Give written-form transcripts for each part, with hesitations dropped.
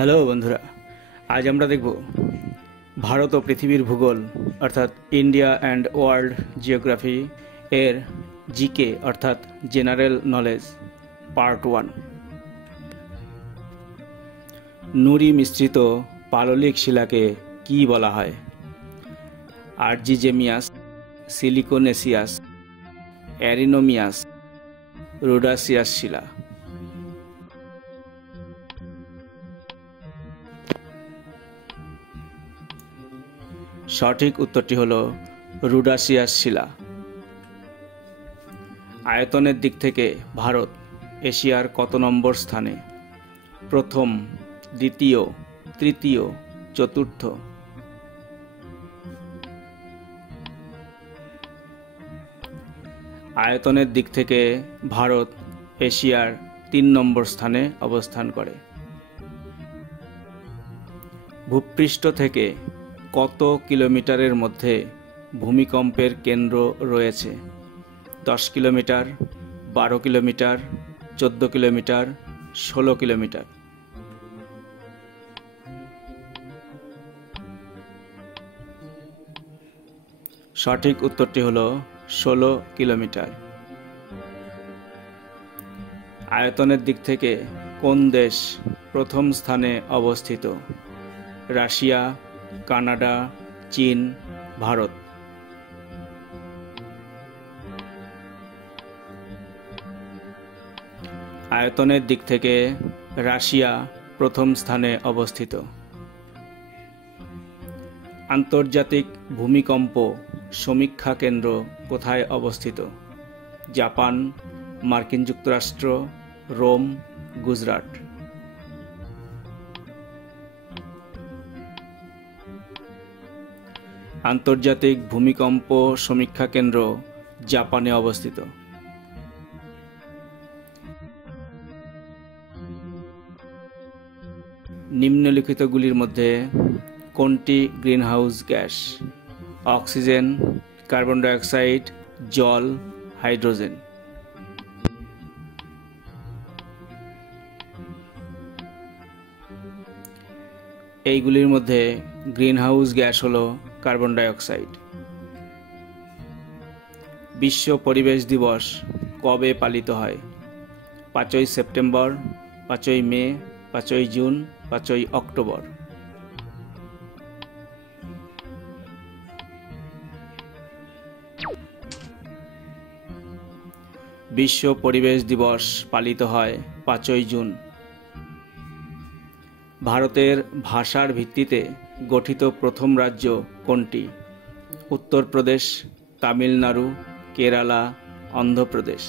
Hello বন্ধুরা, আজ আমরা দেখব ভারত ও পৃথিবীর ভূগোল অর্থাৎ ইন্ডিয়া অ্যান্ড ওয়ার্ল্ড জিওগ্রাফি এর জিকে অর্থাৎ জেনারেল নলেজ পার্ট 1। নুড়ি মিশ্রিত পাললিক শিলাকে কি বলা হয়? আর্জিজেমিয়াস, সিলিকোনেসিয়াস, অ্যারিনোমিয়াস, রোডাসিয়াস শিলা। সঠিক উত্তরটি হল রোডাসিয়াস শিলা। আয়তনের দিক থেকে ভারত এশিয়ার কত নম্বর স্থানে? প্রথম, দ্বিতীয়, তৃতীয়, চতুর্থ? আয়তনের দিক থেকে ভারত এশিয়ার 3 নম্বর স্থানে অবস্থান করে। ভূপৃষ্ঠ থেকে কত কিলোমিটারের মধ্যে ভূমিকম্পের কেন্দ্র রয়েছে? 10 কিলোমিটার, 12 কিলোমিটার, 14 কিলোমিটার, 16 কিলোমিটার? সঠিক উত্তরটি হল 16 কিলোমিটার। আয়তনের দিক থেকে কোন দেশ প্রথম স্থানে অবস্থিত? রাশিয়া, কানাডা, চীন, ভারত? আয়তনের দিক থেকে রাশিয়া প্রথম স্থানে অবস্থিত। আন্তর্জাতিক ভূমিকম্প সমীক্ষা কেন্দ্র কোথায় অবস্থিত? জাপান, মার্কিন যুক্তরাষ্ট্র, রোম, গুজরাট? আন্তর্জাতিক ভূমিকম্প সমীক্ষা কেন্দ্র জাপানে অবস্থিত। নিম্নলিখিতগুলির মধ্যে কোনটি greenhouse gas? Oxygen, carbon dioxide, জল, হাইড্রোজেন? এইগুলির মধ্যে গ্রিনহাউস গ্যাস হলো কার্বন ডাইঅক্সাইড। বিশ্ব পরিবেশ দিবস কবে পালিত হয়? 5ই সেপ্টেম্বর, 5ই মে, 5ই জুন, 5ই অক্টোবর? বিশ্ব পরিবেশ দিবস পালিত হয় 5ই জুন। ভারতের ভাষার ভিত্তিতে গঠিত প্রথম রাজ্য কোনটি? উত্তরপ্রদেশ, তামিলনাড়ু, কেরালা, অন্ধ্রপ্রদেশ?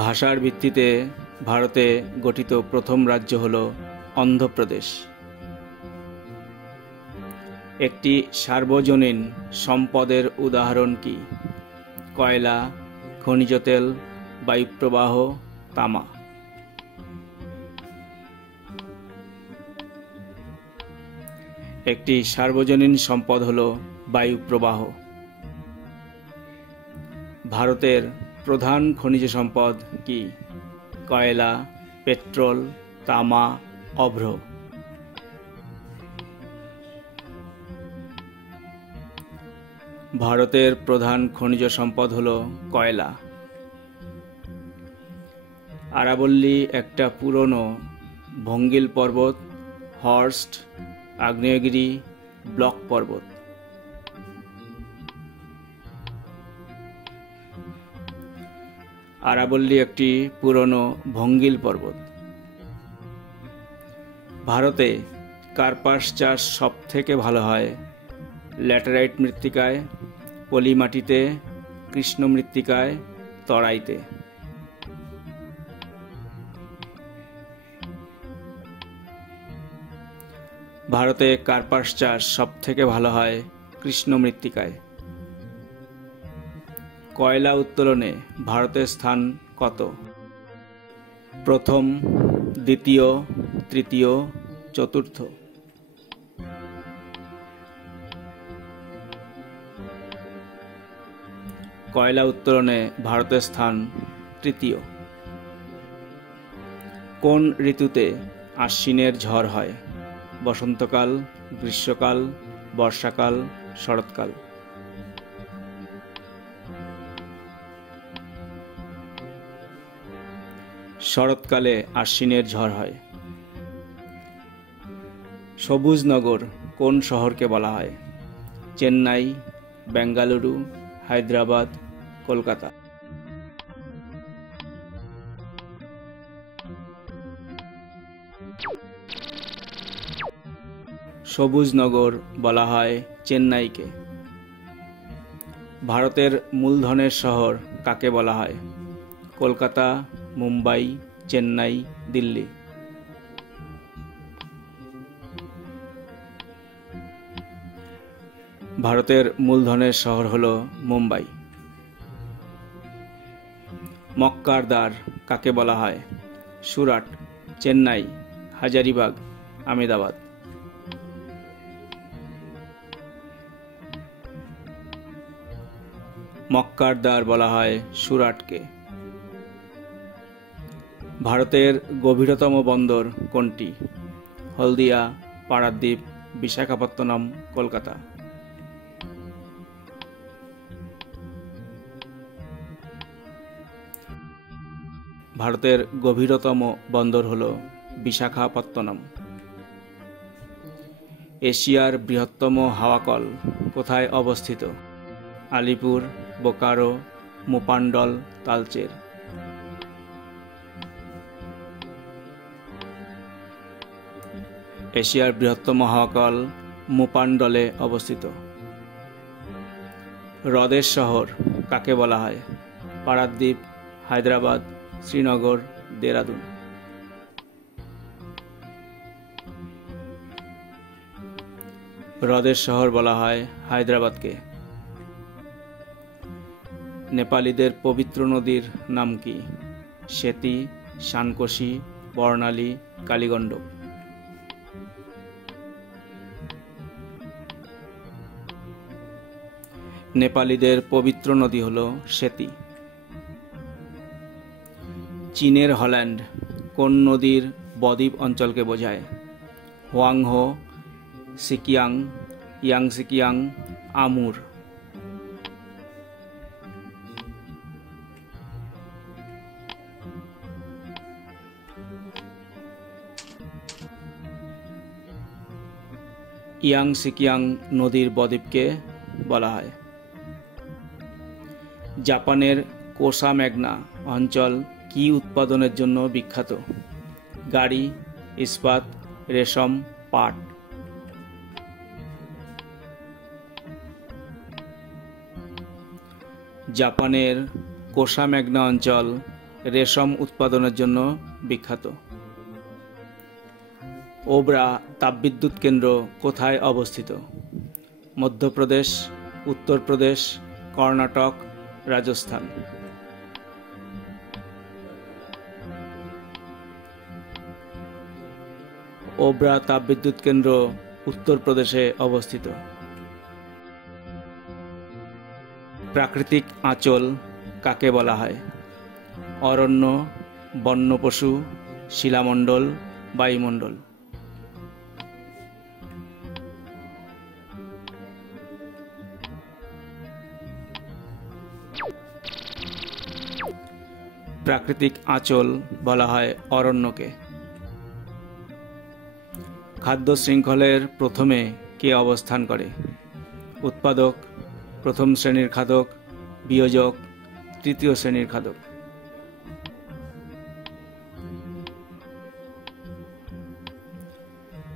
ভাষার ভিত্তিতে ভারতে গঠিত প্রথম রাজ্য হল অন্ধ্রপ্রদেশ। একটি সার্বজনীন সম্পদের উদাহরণ কি? কয়লা, খনিজ তেল, বায়ুপ্রবাহ, তামা? একটি সার্বজনীন সম্পদ হল বায়ুপ্রবাহ। ভারতের প্রধান খনিজ সম্পদ কি? কয়লা, পেট্রোল, তামা, অভ্র? ভারতের প্রধান খনিজ সম্পদ হল কয়লা। আরাবল্লী একটা পুরনো ভঙ্গিল পর্বত, হর্স্ট, আগ্নেয়গিরি, ব্লক পর্বত? আরাবল্লী একটি পুরনো ভঙ্গিল পর্বত। ভারতে কার্পাস চাষ সব থেকে ভালো হয়? ল্যাটেরাইট মৃত্তিকায়, পলি মাটিতে, কৃষ্ণ মৃত্তিকায়, তরাইতে? ভারতে কার্পাস চাষ সব থেকে ভালো হয় কৃষ্ণ মৃত্তিকায়। কয়লা উত্তোলনে ভারতের স্থান কত? প্রথম, দ্বিতীয়, তৃতীয়, চতুর্থ? কয়লা উত্তোলনে ভারতের স্থান তৃতীয়। কোন ঋতুতে আশ্বিনের ঝড় হয়? বসন্তকাল, গ্রীষ্মকাল, বর্ষাকাল, শরৎকাল। শরৎকালে আশ্বিনের ঝড় হয়। সবুজ নগর কোন শহরকে বলা হয়? চেন্নাই, বেঙ্গালুরু, হায়দ্রাবাদ, কলকাতা। সবুজ নগর বলা হয় চেন্নাইকে। ভারতের মূলধনের শহর কাকে বলা হয়? কলকাতা, মুম্বাই, চেন্নাই, দিল্লি। ভারতের মূলধনের শহর হল মুম্বাই। মক্কার দ্বার কাকে বলা হয়? সুরাট, চেন্নাই, হাজারিবাগ, আহমেদাবাদ। মক্কার দ্বার বলা হয় সুরাটকে। ভারতের গভীরতম বন্দর কোনটি? হলদিয়া, পারাদ্বীপ, বিশাখাপত্তনম, কলকাতা। ভারতের গভীরতম বন্দর হল বিশাখাপত্তনম। এশিয়ার বৃহত্তম হাওয়াকল কোথায় অবস্থিত? আলিপুর, বোকারো, মুপান্ডল, তালচের। এশিয়ার বৃহত্তম হাওয়াকল মুপান্ডলে অবস্থিত। হ্রদের শহর কাকে বলা হয়? পারাদ্বীপ, হায়দ্রাবাদ, শ্রীনগর, দেরাদুন। হ্রদের শহর বলা হয় হায়দ্রাবাদকে। নেপালীদের পবিত্র নদীর নাম কি? সেতী, শানকোশি, বর্ণালী, কালীগণ্ডক। নেপালীদের পবিত্র নদী হল সেতী। চীনের হল্যান্ড কোন নদীর বদ্বীপ অঞ্চলকে বোঝায়? Hwang Ho, Si Kiang, Yangtze Kiang, Amur. Yangtze Kiang নদীর বদ্বীপকে বলা হয়। জাপানের কোসা ম্যাগনা অঞ্চল কি উৎপাদনের জন্য বিখ্যাত? গাড়ি, ইস্পাত, রেশম, পাট। জাপানের কোসা ম্যাগনা অঞ্চল রেশম উৎপাদনের জন্য বিখ্যাত। ওবরা তাপবিদ্যুৎ কেন্দ্র কোথায় অবস্থিত? মধ্যপ্রদেশ, উত্তরপ্রদেশ, কর্ণাটক, রাজস্থান। ওবরা তাপবিদ্যুৎ কেন্দ্র উত্তরপ্রদেশে অবস্থিত। প্রাকৃতিক আঁচল কাকে বলা হয়? অরণ্য, বন্যপশু, শিলামণ্ডল, বায়ুমণ্ডল। প্রাকৃতিক আঁচল বলা হয় অরণ্যকে। খাদ্য শৃঙ্খলের প্রথমে কে অবস্থান করে? উৎপাদক, প্রথম শ্রেণীর খাদক, বিয়োজক, তৃতীয় শ্রেণীর খাদক।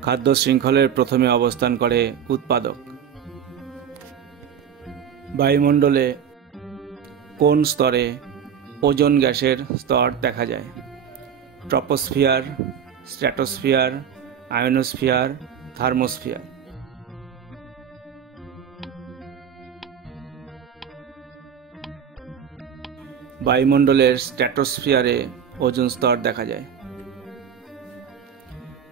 খাদ্য শৃঙ্খলের প্রথমে অবস্থান করে উৎপাদক। বায়ুমণ্ডলে কোন স্তরে ওজোন গ্যাসের স্তর দেখা যায়? Troposphere, stratosphere, ionosphere, thermosphere. বায়ুমণ্ডলের স্ট্র্যাটোস্ফিয়ারে ওজোন স্তর দেখা যায়।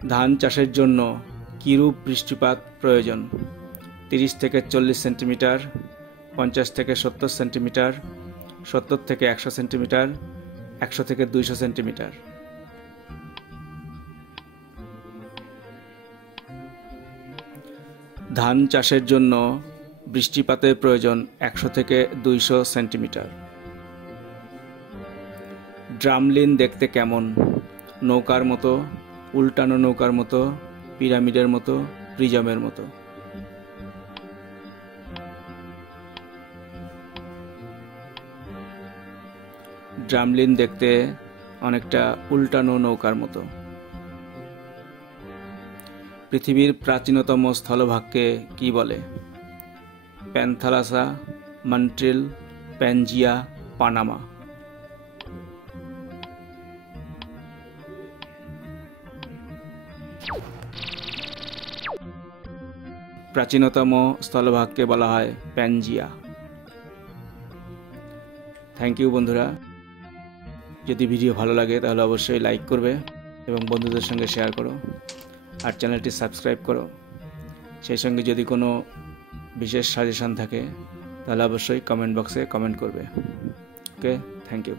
ধান চাষের জন্য কিরূপ বৃষ্টিপাত প্রয়োজন? 30 থেকে 40 সেন্টিমিটার, 50 থেকে 70 সেন্টিমিটার, 70 থেকে 100 সেন্টিমিটার, 100 থেকে 200 সেন্টিমিটার। ধান চাষের জন্য বৃষ্টিপাতের প্রয়োজন 100 থেকে 200 সেন্টিমিটার। ড্রামলিন দেখতে কেমন? নৌকার মতো, উল্টানো নৌকার মতো, পিরামিডের মতো, প্রিজমের মতো। ড্রামলিন দেখতে অনেকটা উল্টানো নৌকার মতো। পৃথিবীর প্রাচীনতম স্থলভাগকে কি বলে? Panthalassa, Montreal, Pangaea, Panama. প্রাচীনতম স্থলভাগকে বলা হয় প্যানজিয়া। থ্যাংক ইউ বন্ধুরা। যদি ভিডিও ভালো লাগে তাহলে অবশ্যই লাইক করবে এবং বন্ধুদের সঙ্গে শেয়ার করো, আর চ্যানেলটি সাবস্ক্রাইব করো। সেই সঙ্গে যদি কোনো বিশেষ সাজেশন থাকে তাহলে অবশ্যই কমেন্ট বক্সে কমেন্ট করবে। ওকে, থ্যাংক ইউ।